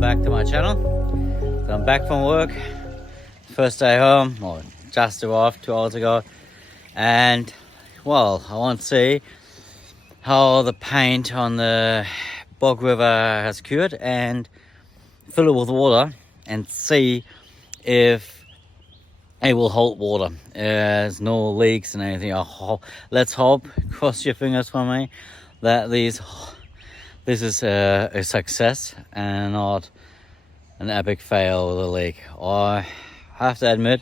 welcome back to my channel. So I'm back from work, first day home, or just arrived 2 hours ago, and well, I want to see how the paint on the Bog River has cured and fill it with water and see if it will hold water. There's no leaks and anything. Let's hope, cross your fingers for me, that this is a success and not an epic fail with a leak. I have to admit,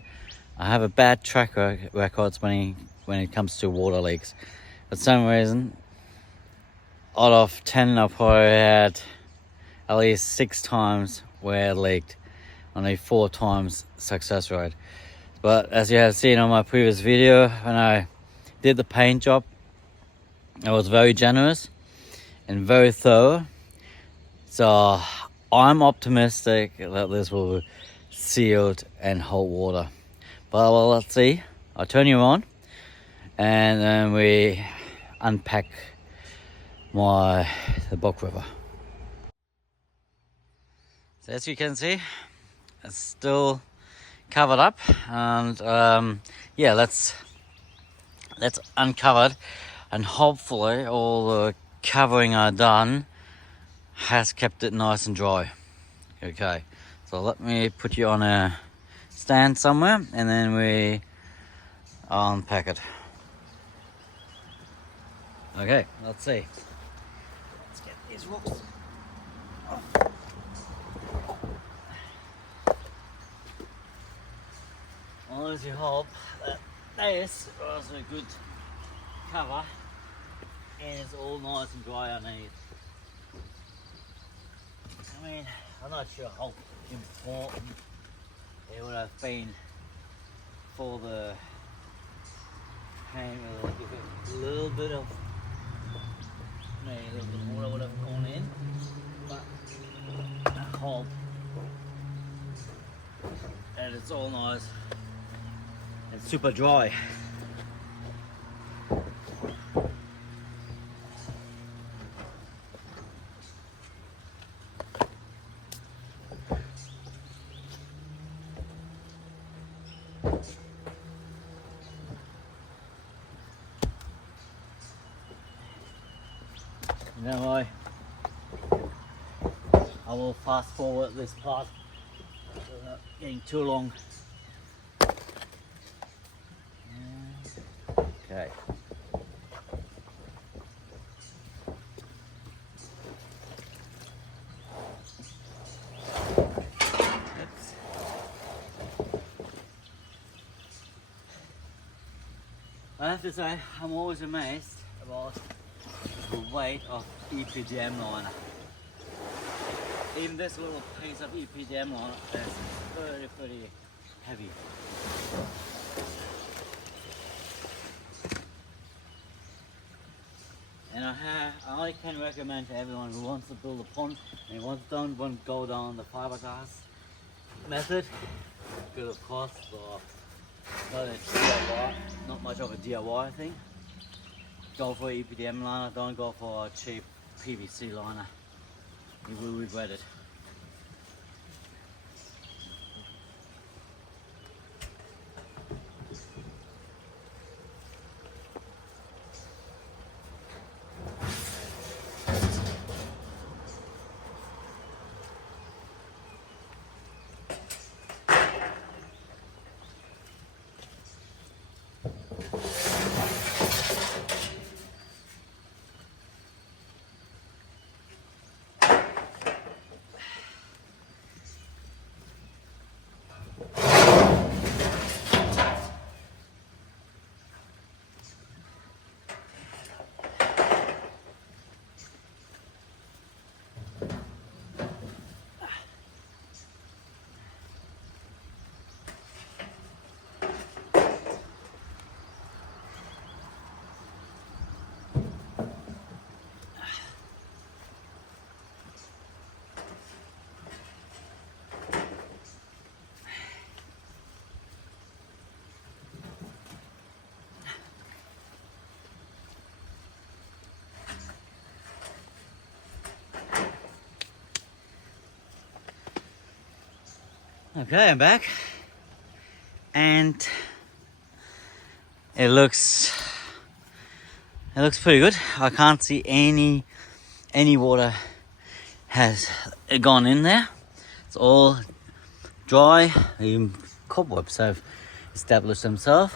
I have a bad track records when it comes to water leaks. For some reason, out of 10, I probably had at least 6 times where it leaked. Only 4 times success rate. But as you have seen on my previous video, when I did the paint job, I was very generous and very thorough. So I'm optimistic that this will be sealed and hold water. But well, let's see. I'll turn you on and then we unpack the Bog River. So as you can see, it's still covered up, and yeah, let's uncover it, and hopefully all the covering I done has kept it nice and dry. Okay, so let me put you on a stand somewhere and then we unpack it. Okay, let's see. Let's get these rocks off. I honestly hope that this was a good cover and it's all nice and dry underneath. I mean, I'm not sure how important it would have been for the paint. If a little bit of water would have gone in, but I hope that it's all nice and super dry. Now I will fast forward this part without getting too long. Okay. I have to say, I'm always amazed about the weight of EPDM liner. Even this little piece of EPDM liner is pretty heavy. And I only can recommend to everyone who wants to build a pond and don't want to go down the fiberglass method, because of cost or not much of a DIY thing. Go for EPDM liner, don't go for a cheap PVC liner. You will regret it. Okay, I'm back, and it looks pretty good. I can't see any water has gone in there. It's all dry. Even cobwebs have established themselves.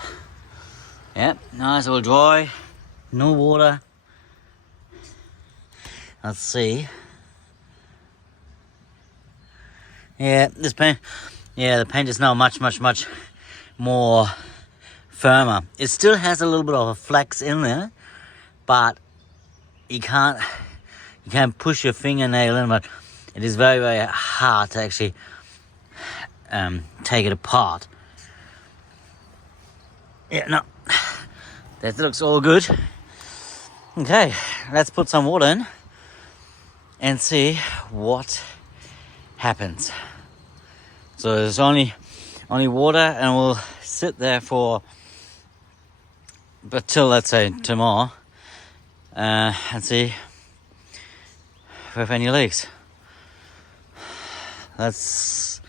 Yep, nice, all dry, no water. Let's see. Yeah, this paint. Yeah, the paint is now much more firmer. It still has a little bit of a flex in there, but you can't push your fingernail in. But it is very hard to actually take it apart. Yeah, no, that looks all good. Okay, let's put some water in and see what happens. So there's only water, and we'll sit there but till, let's say, tomorrow, and see if we have any leaks. Let's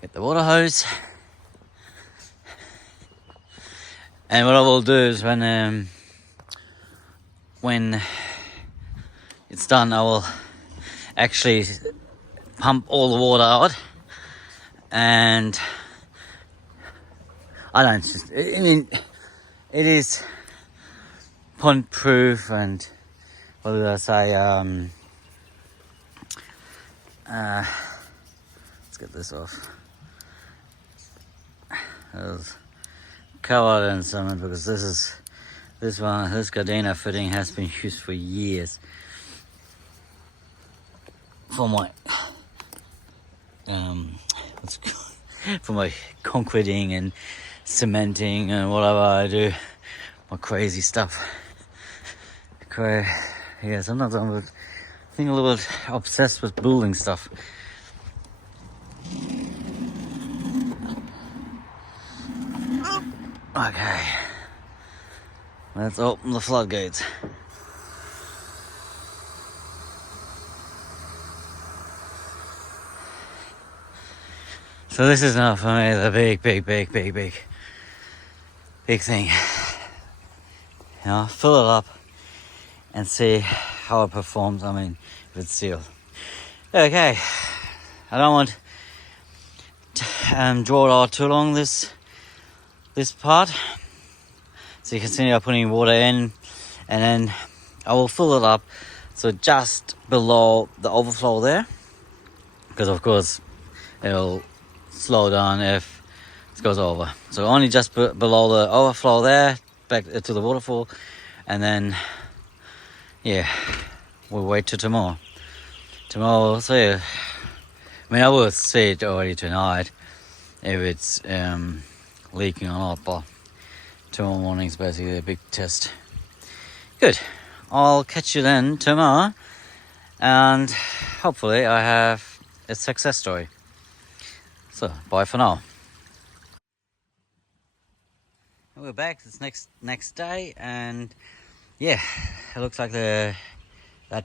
get the water hose, and what I will do is when it's done, I will actually pump all the water out. And I mean, it is pond proof, and what did I say? Let's get this off. It was covered in cement because this Gardena fitting has been used for years for my for my concreting and cementing and whatever I do, my crazy stuff. Yeah, sometimes I'm a little bit obsessed with building stuff. Okay, let's open the floodgates. So this is now for me the big thing. You know, fill it up and see how it performs. I mean, if it's sealed. Okay, I don't want to draw it out too long, this part. So you can see I'm putting water in, and then I will fill it up so just below the overflow there, because of course it'll slow down if it goes over. So only just below the overflow there, back to the waterfall, and then yeah, we'll wait till tomorrow. Tomorrow we'll see. I mean, I will see it already tonight if it's leaking or not, but tomorrow morning is basically a big test. Good. I'll catch you then tomorrow, and hopefully I have a success story. So, bye for now. We're back. It's next day, and yeah, it looks like that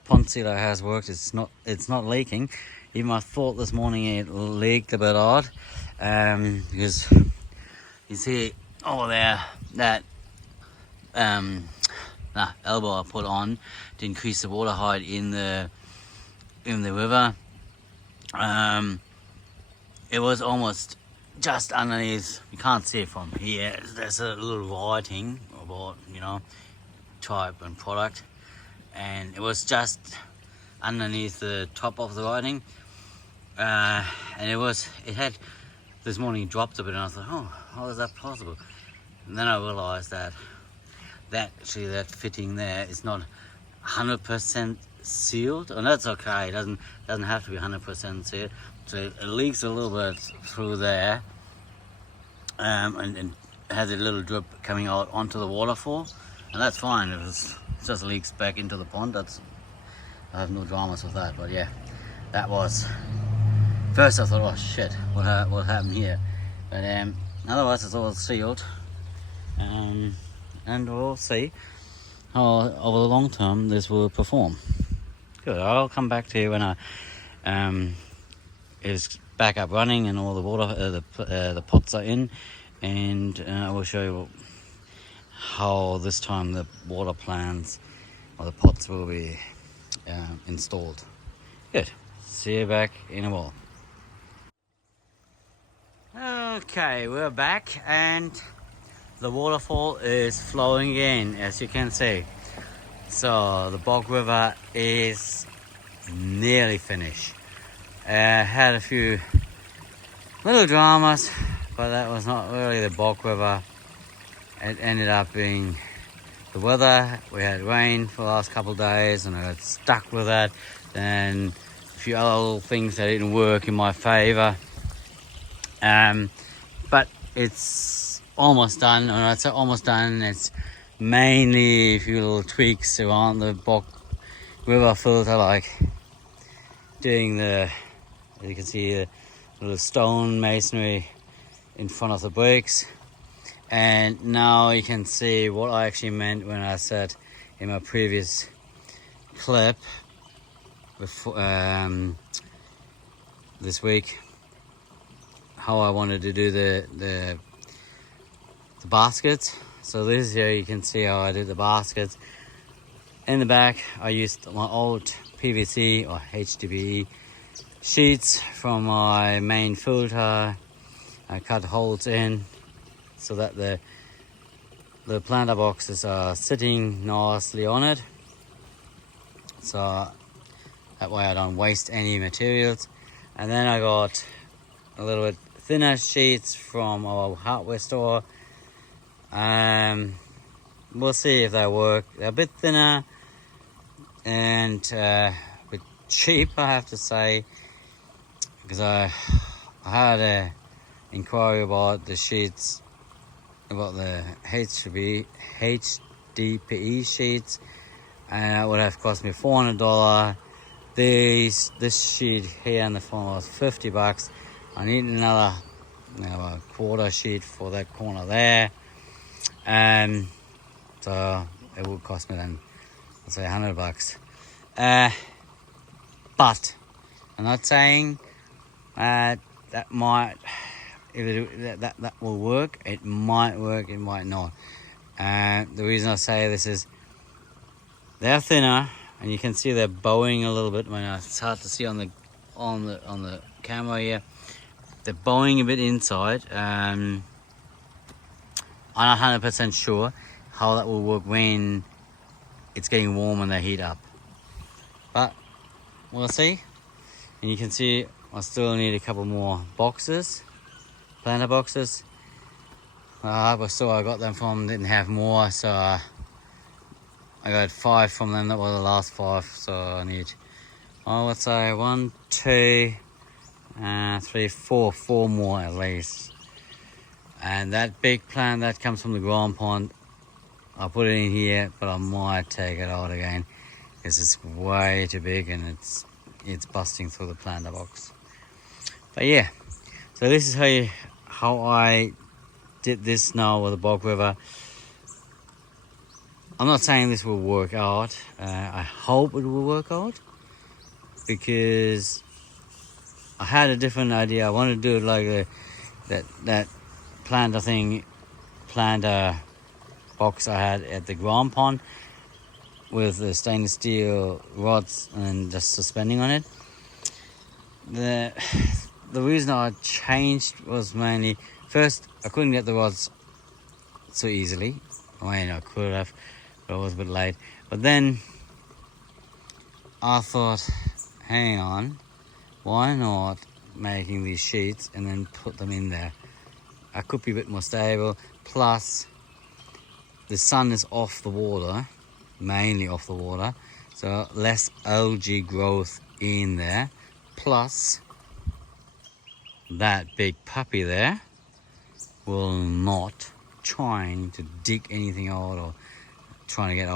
pond sealer has worked. It's not leaking. Even I thought this morning it leaked a bit odd, because you see over there that elbow I put on to increase the water height in the river. It was almost just underneath. You can't see it from here. There's a little writing about, type and product, and it was just underneath the top of the writing, and it had this morning dropped a bit, and I was like, oh, how is that possible? And then I realized that fitting there is not 100% sealed, and that's okay. It doesn't have to be 100% sealed. So it leaks a little bit through there, and has a little drip coming out onto the waterfall, and that's fine. If it just leaks back into the pond, I have no dramas with that. But yeah, that was first I thought, oh shit, what happened here? But otherwise it's all sealed, and we'll see how over the long term this will perform. Good. I'll come back to you when it's back up running and all the water, the pots are in, and I will show you how this time the water plants or the pots will be installed. Good. See you back in a while. Okay, we're back and the waterfall is flowing in, as you can see. So the Bog River is nearly finished. Had a few little dramas, but that was not really the Bog River. It ended up being the weather. We had rain for the last couple of days and I got stuck with that. Then a few other little things that didn't work in my favor. But it's almost done. When I say almost done, it's mainly a few little tweaks around the Bog River filter, like doing the, you can see the little stone masonry in front of the bricks. And now you can see what I actually meant when I said in my previous clip before, this week, how I wanted to do the baskets. So this here you can see how I did the baskets. In the back I used my old PVC or HDPE sheets from my main filter. I cut holes in so that the planter boxes are sitting nicely on it. So that way I don't waste any materials. And then I got a little bit thinner sheets from our hardware store. We'll see if they work. They're a bit thinner and a bit cheap, I have to say, because I had a inquiry about the sheets, about the HDPE sheets, and it would have cost me $400. This sheet here in the front was $50. I need another, a quarter sheet for that corner there, and so it would cost me then, let's say $100. But I'm not saying that might, if that will work. It might work, it might not. The reason I say this is they're thinner, and you can see they're bowing a little bit. When it's hard to see on the camera here, they're bowing a bit inside. I'm not 100% sure how that will work when it's getting warm and they heat up, but we'll see. And you can see I still need a couple more boxes, planter boxes. But still I got them from, didn't have more, so I got 5 from them. That was the last 5, so I need, I would say 1, 2, 3, 4 more at least. And that big plant that comes from the ground pond, I'll put it in here, but I might take it out again because it's way too big and it's busting through the planter box. But yeah, so this is how I did this now with the Bog River. I'm not saying this will work out. I hope it will work out, because I had a different idea. I wanted to do it like that planter box I had at the ground pond with the stainless steel rods and just suspending on it. The reason I changed was mainly, first, I couldn't get the rods so easily. I mean, I could have, but I was a bit late. But then I thought, hang on, why not making these sheets and then put them in there? I could be a bit more stable. Plus, the sun is off the water, mainly off the water, so less algae growth in there. Plus, that big puppy there will not trying to dig anything out or trying to get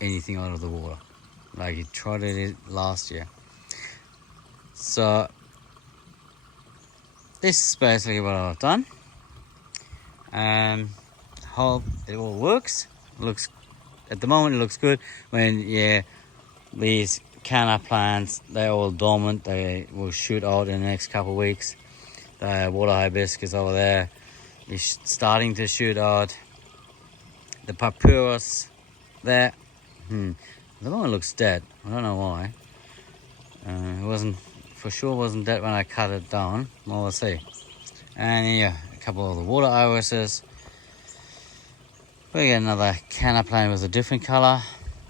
anything out of the water like he tried to do last year. So this is basically what I've done. Hope it all works. Looks, at the moment it looks good. When these canna plants, they're all dormant, they will shoot out in the next couple of weeks. The water hibiscus over there is starting to shoot out. The papyrus there, the one looks dead. I don't know why. It wasn't, for sure wasn't dead when I cut it down. Well, we'll see. And here, a couple of the water irises. We get another canna plant with a different color,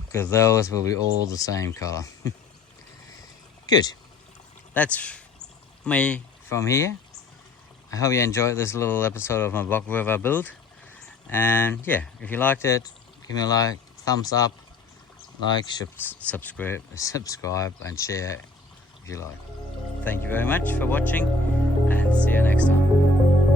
because those will be all the same color. Good. That's me from here. I hope you enjoyed this little episode of my Bock River build. And yeah, if you liked it, give me a like, thumbs up, like, subscribe and share if you like. Thank you very much for watching, and see you next time.